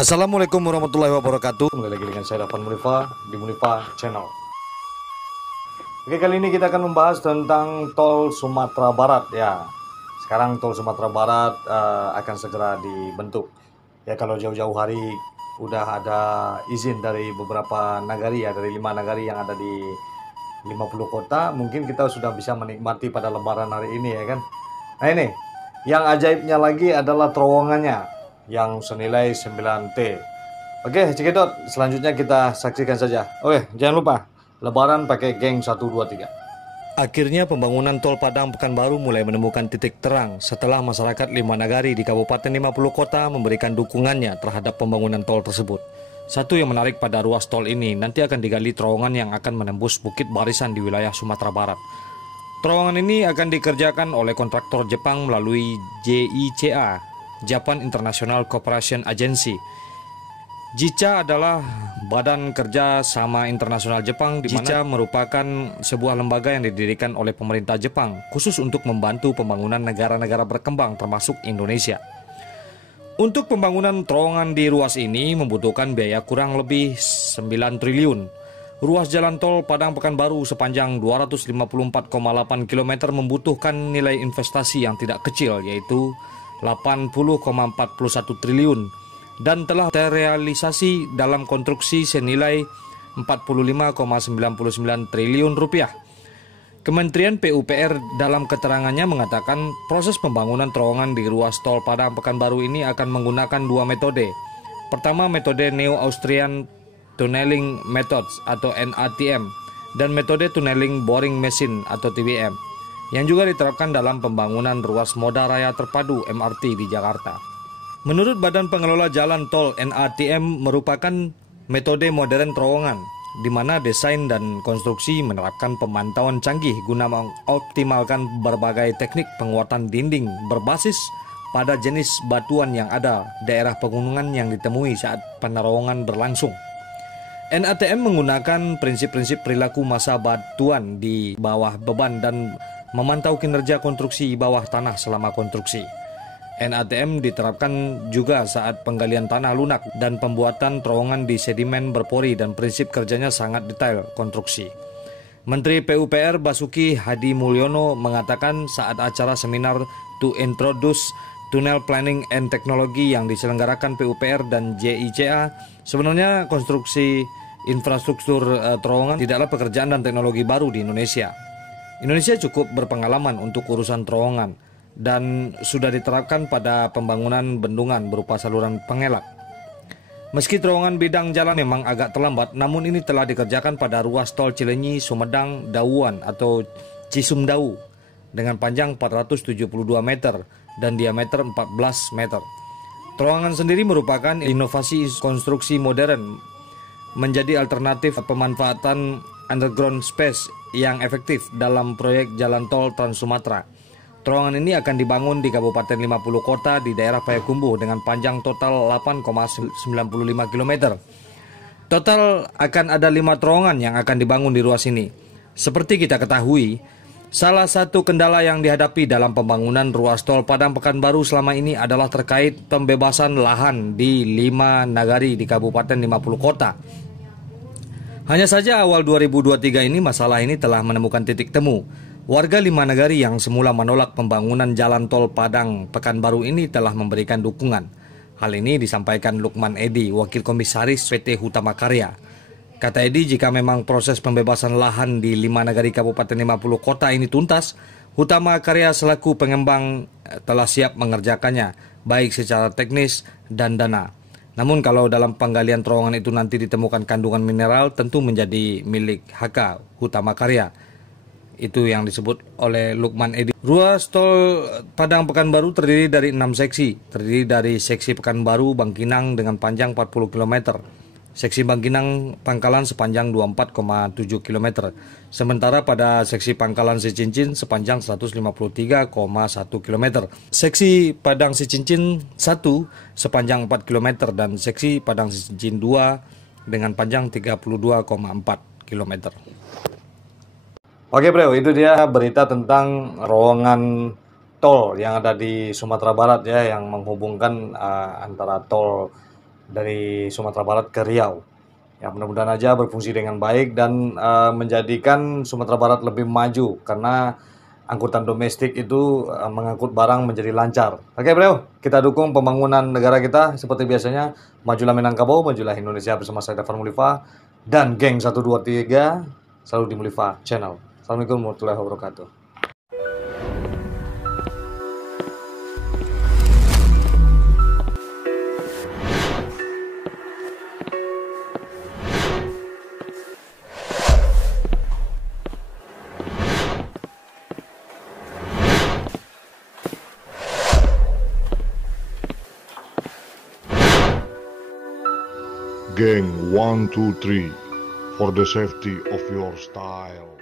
Assalamualaikum warahmatullahi wabarakatuh. Kembali lagi dengan saya Dafan Munifa di Munifa Channel. Oke, kali ini kita akan membahas tentang tol Sumatera Barat ya. Sekarang tol Sumatera Barat akan segera dibentuk. Ya, kalau jauh-jauh hari udah ada izin dari beberapa nagari ya, dari 5 nagari yang ada di 50 kota, mungkin kita sudah bisa menikmati pada lebaran hari ini ya kan. Nah ini, yang ajaibnya lagi adalah terowongannya yang senilai 9T. Oke, cekidot, selanjutnya kita saksikan saja. Oke, jangan lupa, lebaran pakai geng 123. Akhirnya pembangunan tol Padang Pekanbaru mulai menemukan titik terang setelah masyarakat 5 nagari di Kabupaten 50 Kota memberikan dukungannya terhadap pembangunan tol tersebut. Satu yang menarik pada ruas tol ini, nanti akan digali terowongan yang akan menembus Bukit Barisan di wilayah Sumatera Barat. Terowongan ini akan dikerjakan oleh kontraktor Jepang melalui JICA, Japan International Cooperation Agency. JICA adalah Badan Kerja Sama Internasional Jepang, di mana JICA merupakan sebuah lembaga yang didirikan oleh pemerintah Jepang khusus untuk membantu pembangunan negara-negara berkembang termasuk Indonesia. Untuk pembangunan terowongan di ruas ini membutuhkan biaya kurang lebih 9 triliun. Ruas jalan tol Padang Pekanbaru sepanjang 254,8 km membutuhkan nilai investasi yang tidak kecil, yaitu 80,41 triliun dan telah terrealisasi dalam konstruksi senilai 45,99 triliun rupiah. Kementerian PUPR dalam keterangannya mengatakan proses pembangunan terowongan di ruas tol Padang Pekanbaru ini akan menggunakan 2 metode. Pertama, metode Neo-Austrian Tunneling Methods atau NATM dan metode Tunneling Boring Machine atau TBM, yang juga diterapkan dalam pembangunan ruas moda raya terpadu MRT di Jakarta. Menurut Badan Pengelola Jalan Tol, NATM merupakan metode modern terowongan, di mana desain dan konstruksi menerapkan pemantauan canggih guna mengoptimalkan berbagai teknik penguatan dinding berbasis pada jenis batuan yang ada daerah pegunungan yang ditemui saat penerowongan berlangsung. NATM menggunakan prinsip-prinsip perilaku massa batuan di bawah beban dan memantau kinerja konstruksi bawah tanah selama konstruksi. NATM diterapkan juga saat penggalian tanah lunak dan pembuatan terowongan di sedimen berpori, dan prinsip kerjanya sangat detail konstruksi. Menteri PUPR Basuki Hadi Mulyono mengatakan saat acara seminar To Introduce Tunnel Planning and Technology yang diselenggarakan PUPR dan JICA, sebenarnya konstruksi infrastruktur terowongan tidaklah pekerjaan dan teknologi baru di Indonesia. Indonesia cukup berpengalaman untuk urusan terowongan dan sudah diterapkan pada pembangunan bendungan berupa saluran pengelak. Meski terowongan bidang jalan memang agak terlambat, namun ini telah dikerjakan pada ruas tol Cilenyi Sumedang Dawuan atau Cisumdawu dengan panjang 472 meter dan diameter 14 meter. Terowongan sendiri merupakan inovasi konstruksi modern, menjadi alternatif pemanfaatan underground space yang efektif dalam proyek jalan tol Trans Sumatera. Terowongan ini akan dibangun di Kabupaten 50 Kota di daerah Payakumbuh dengan panjang total 8,95 km. Total akan ada 5 terowongan yang akan dibangun di ruas ini. Seperti kita ketahui, salah satu kendala yang dihadapi dalam pembangunan ruas tol Padang Pekanbaru selama ini adalah terkait pembebasan lahan di 5 nagari di Kabupaten 50 Kota. Hanya saja awal 2023 ini masalah ini telah menemukan titik temu. Warga 5 nagari yang semula menolak pembangunan jalan tol Padang Pekanbaru ini telah memberikan dukungan. Hal ini disampaikan Lukman Edi, Wakil Komisaris PT Hutama Karya. Kata Edi, jika memang proses pembebasan lahan di 5 nagari Kabupaten 50 Kota ini tuntas, Hutama Karya selaku pengembang telah siap mengerjakannya, baik secara teknis dan dana. Namun kalau dalam penggalian terowongan itu nanti ditemukan kandungan mineral, tentu menjadi milik HK Hutama Karya. Itu yang disebut oleh Lukman Edi. Ruas tol Padang Pekanbaru terdiri dari 6 seksi. Terdiri dari seksi Pekanbaru Bangkinang dengan panjang 40 km. Seksi Bangkinang Pangkalan sepanjang 24,7 km. Sementara pada seksi Pangkalan Sicincin sepanjang 153,1 km. Seksi Padang Sicincin 1 sepanjang 4 km dan seksi Padang Sicincin 2 dengan panjang 32,4 km. Oke bro, itu dia berita tentang terowongan tol yang ada di Sumatera Barat ya, yang menghubungkan antara tol dari Sumatera Barat ke Riau. Ya, mudah-mudahan aja berfungsi dengan baik dan menjadikan Sumatera Barat lebih maju karena angkutan domestik itu mengangkut barang menjadi lancar. Oke, bro, kita dukung pembangunan negara kita seperti biasanya. Majulah Minangkabau, majulah Indonesia bersama saya Dafar Mulifa dan geng 123 selalu di Mulifa Channel. Assalamualaikum warahmatullahi wabarakatuh. Gang 1, 2, 3 for the safety of your style.